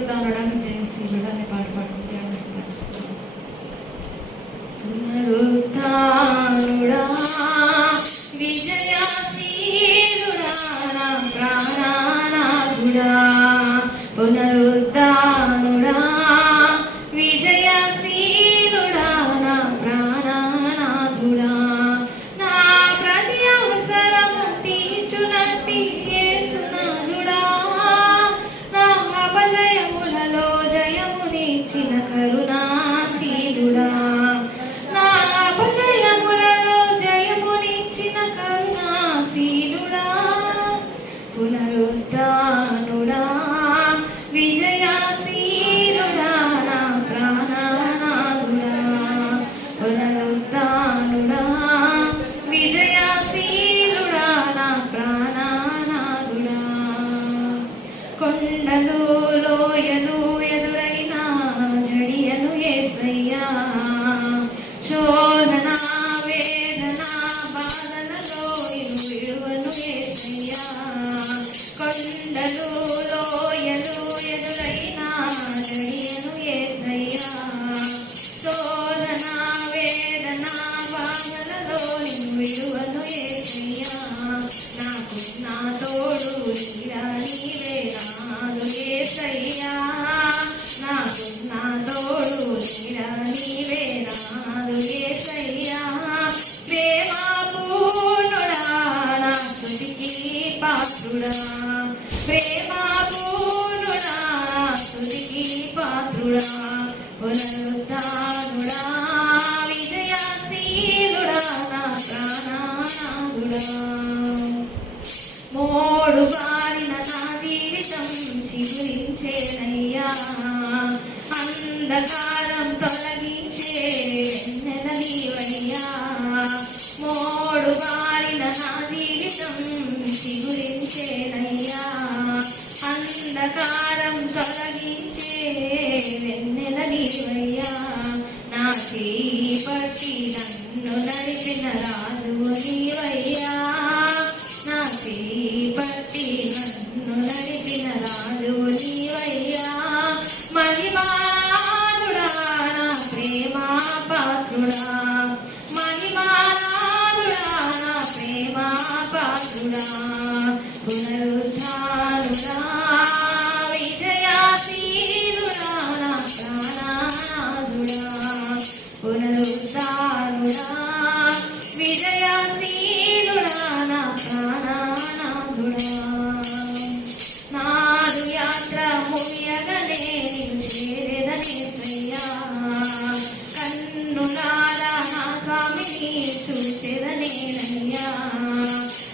పునరుద్ధానుడా జయశీలుడా అనే పాట పాడుకుంటే పునరుద్ధానుడా విజయశీలుడా నా ప్రాణనాథుడా పునరుద్ధానుడా విజయశీలుడా నా ప్రాణనాథుడా నా ప్రతి అవసరము తీర్చునట్టి యేసునాథుడా నా అపజయములలో జయమునిచ్చిన కరుణాశీలుడా నా అపజయములలో జయమునిచ్చిన కరుణాశీలుడా పునరుద్ధానుడా విజయశీలుడా నా ప్రాణనాథుడా పునరుద్ధానుడా విజయశీలుడా నా ప్రాణనాథుడా కొండలు లోయలు ఎదురైన జడియను యేసయ్యా శోధన వేదన బాధలలో విడువను యేసయ్యా కొండలు లోయలు ఎదురైన జడియను యేసయ్యా శోధన వేదన బాధలలో విడువను యేసయ్యా నాకు నా తోడు నీరా నీవే నాదు యేసయ్యా నాకు నా తోడు నీరా నీవే నాదు యేసయ్యా ప్రేమ పూర్ణుడా నా స్తుతికి పాత్రుడా ప్రేమ పూర్ణుడా నా స్తుతికి పాత్రుడా పునరుద్ధానుడా విజయశీలుడా నా ప్రాణనాథుడా మోడు బారిన నా జీవితం చిగురించేనయ్యా అంధకారం తొలగించే వెన్నెల నీవయ్యా మోడు బారిన నా జీవితం చిగురించేనయ్యా అంధకారం తొలగించే వెన్నెల నీవయ్యా నా చేయి పట్టి నన్ను నడిపిన రాజువు నీవయ్యా నా చేయి పట్టి నన్ను నడిపిన రాజువు నీవయ్యా మహిమానాథుడా నా ప్రేమ పాత్రుడా మహిమానాథుడా నా ప్రేమ పాత్రుడా పునరుద్ధానుడా విజయశీలుడా నా ప్రాణనాథుడా పునరుద్ధానుడా విజయశీలుడా నా ప్రాణనాథుడా నాదు యాత్ర ముగియగనే చేరెదనేసయ్యా కన్నులారా నా స్వామిని చూచెదనేనయ్యా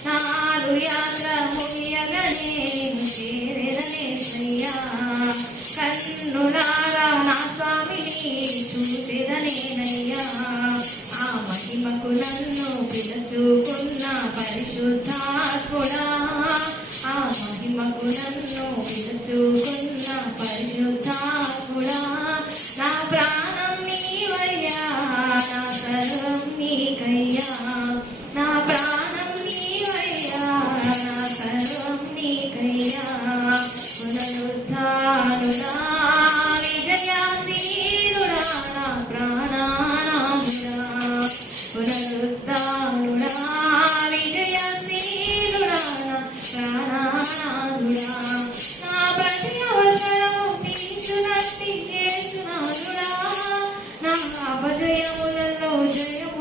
నాదు యాత్ర ముగియగనే చేరెదనేసయ్యా కన్నులారా నా స్వామిని చూచెదనేనయ్యా ఆ మహిమకు నన్ను పిలుచుకున్న పరిశుద్ధాత్ముడా ఆ మహిమకు నన్ను పిలుచుకున్న పరిశుద్ధాత్ముడా నా ప్రాణం నీవయ్యా నా సర్వం నీకయ్యా నా ప్రాణం నీవయ్యా నా సర్వం నీకయ్యా పునరుద్ధానుడా విజయశీలుడా నా ప్రాణనాథుడా పునరుద్ధానుడా విజయశీలుడా నా ప్రాణనాథుడా నా ప్రతి అవసరము తీర్చునట్టి యేసునాథుడా నా అపజయములలో జయము